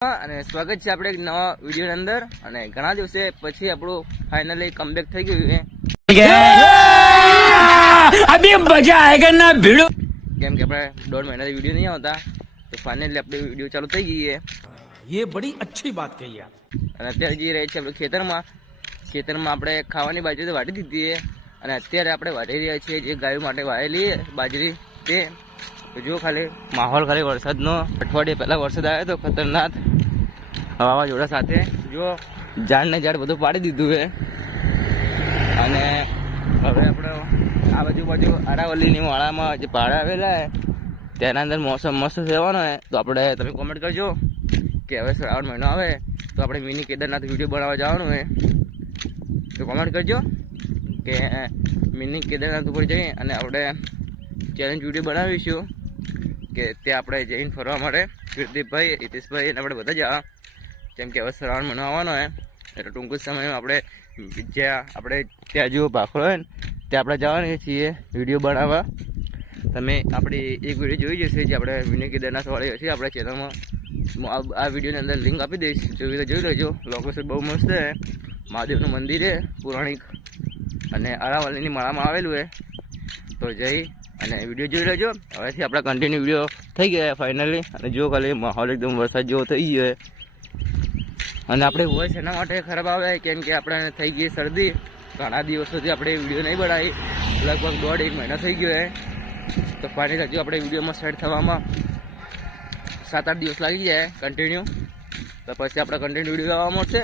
અને સ્વાગત છે આપણે એક નવા વિડીયોની અંદર અને ઘણા દિવસે પછી આપણું ફાઇનલી કમબેક થઈ ગયું છે અભી મજા આયેગા ના ભીડો કેમ કે આપણે 1.5 મહિનાથી વિડીયો નહીં આવતા તો ફાઇનલી આપણે વિડીયો ચાલુ થઈ ગઈ છે ये बड़ी अच्छी बात कही यार અને અત્યારે જઈ રહી છે આપણે ખેતરમાં આપણે ખાવાની બાજરી તો વાટી દીધી છે અને અત્યારે આપણે વાટી રહ્યા છીએ જે ગાયો માટે વાયેલી બાજરી તે જો ખાલી માહોલ ખાલી વરસાદનો અઠવાડિયે પહેલાં વરસાદ આવ્યો તો ખતરનાક વાવાઝોડા સાથે જો ઝાડ બધું પાડી દીધું છે અને હવે આપણે આ બાજુ અરાવલીની વાળામાં જે પહાડ આવેલા છે તેના અંદર મોસમ મસ્ત થવાનો હોય તો આપણે તમે કોમેન્ટ કરજો કે હવે શ્રાવણ મહિનો આવે તો આપણે મિની કેદારનાથ વિડીયો બનાવવા જવાનું હોય તો કોમેન્ટ કરજો કે મિની કેદારનાથ ઉપર જઈએ અને આપણે ચેલેન્જ વિડીયો બનાવીશું કે ત્યાં આપણે જઈને ફરવા માટે કીર્તિભાઈ હિતેશભાઈ અને આપણે બધા જવા કેમ કે હવે શ્રાવણ મહિનો આવવાનો હોય એટલે ટૂંક જ સમયમાં આપણે જ્યાં આપણે ત્યાં જો ભાખરો હોય ને ત્યાં આપણે જવાની છીએ વિડીયો બનાવવા તમે આપણી એક વિડીયો જોઈ જશે જે આપણે મિની કેદારનાથવાળી હશે આપણા ચેનલમાં આ વિડીયોની અંદર લિંક આપી દઈશ જોઈ લેજો લોકેશન બહુ મસ્ત છે મહાદેવનું મંદિર છે પૌરાણિક અને અરાવલીની માળામાં આવેલું છે તો જઈ અને વિડીયો જોઈ લેજો હવેથી આપણા કન્ટિન્યુ વિડીયો થઈ ગયા ફાઇનલી અને જો ખાલી માહોલ એકદમ વરસાદ જેવો થઈ ગયો અને આપણે વોઇસ એના માટે ખરાબ આવે કેમ કે આપણે થઈ ગઈ શરદી ઘણા દિવસોથી આપણે વિડીયો નહીં બનાવી લગભગ 1.5 મહિના થઈ ગયો છે તો ફાઇનલી હજુ આપણે વિડીયોમાં સેટ થવામાં 7-8 દિવસ લાગી જાય કન્ટિન્યુ તો પછી આપણે કન્ટિન્યુ વિડીયો આવવા મળશે